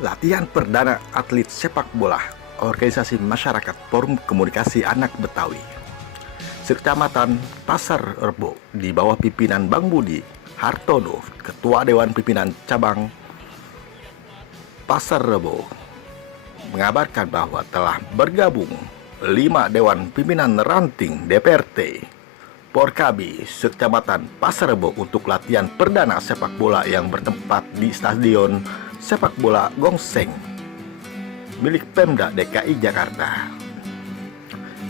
Latihan perdana atlet sepak bola Organisasi Masyarakat Forum Komunikasi Anak Betawi Sekecamatan Pasar Rebo di bawah pimpinan Bang Budi Hartono, Ketua Dewan Pimpinan Cabang Pasar Rebo, mengabarkan bahwa telah bergabung 5 Dewan Pimpinan Ranting DPRT Porkabi Sekecamatan Pasar Rebo untuk latihan perdana sepak bola yang bertempat di Stadion Sepak Bola Gongseng milik Pemda DKI Jakarta.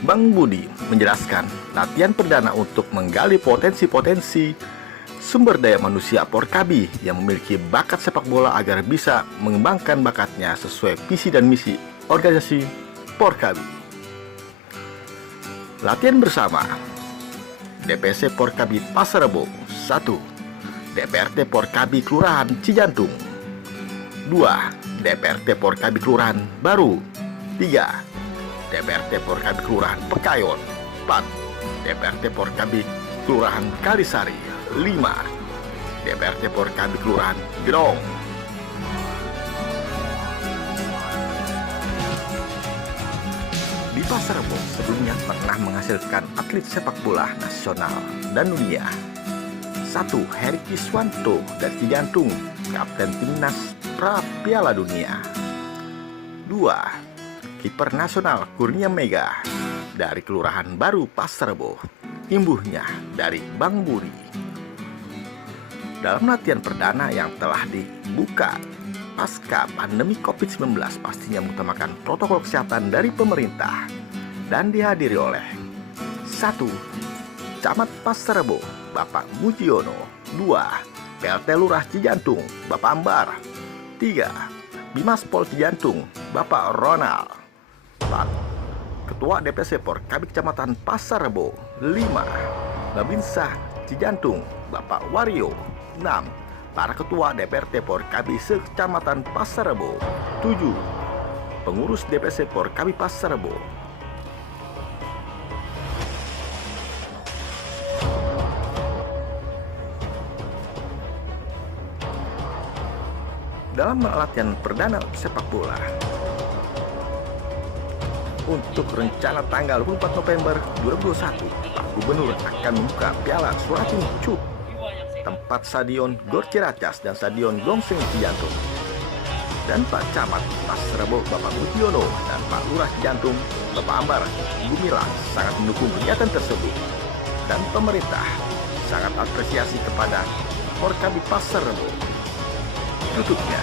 Bang Budi menjelaskan latihan perdana untuk menggali potensi-potensi sumber daya manusia Porkabi yang memiliki bakat sepak bola agar bisa mengembangkan bakatnya sesuai visi dan misi organisasi Porkabi. Latihan bersama DPC Porkabi Pasar Rebo 1, DPRT Porkabi Kelurahan Cijantung 2, DPRT Porkabi Kelurahan Baru 3, DPRT Porkabi Kelurahan Pekayon 4, DPRT Porkabi Kelurahan Kalisari 5, DPRT Porkabi Kelurahan Gerong. Di Pasar Rebo sebelumnya pernah menghasilkan atlet sepak bola nasional dan dunia. 1. Heri Kiswanto dari Cijantung, Kapten Timnas pra Piala Dunia. 2. Kiper nasional Kurnia Mega dari Kelurahan Baru Pasar Rebo, imbuhnya dari Bang Budi. Dalam latihan perdana yang telah dibuka pasca pandemi COVID-19 pastinya mengutamakan protokol kesehatan dari pemerintah dan dihadiri oleh 1. Camat Pasar Rebo Bapak Mujiono 2. PLT Lurah Cijantung Bapak Ambar 3. Bimas Pol Cijantung Bapak Ronald 4. Ketua DPC Porkabi Kecamatan Pasar Rebo 5. Babinsa Cijantung Bapak Wario 6. Para Ketua DPRT Porkabi Sekecamatan Pasar Rebo 7. Pengurus DPC Porkabi Pasar Rebo. Dalam latihan perdana sepak bola untuk rencana tanggal 24 November 2021, Pak Gubernur akan membuka Piala Suratin Cup tempat Stadion Gor Ciracas dan Stadion Gongseng Cijantung. Dan Pak Camat Pasar Rebo Bapak Mujiono dan Pak Lurah Cijantung Bapak Ambar Gumilang sangat mendukung kegiatan tersebut, dan pemerintah sangat apresiasi kepada Porkabi Pasar Rebo. Tutupnya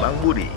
Bang Budi.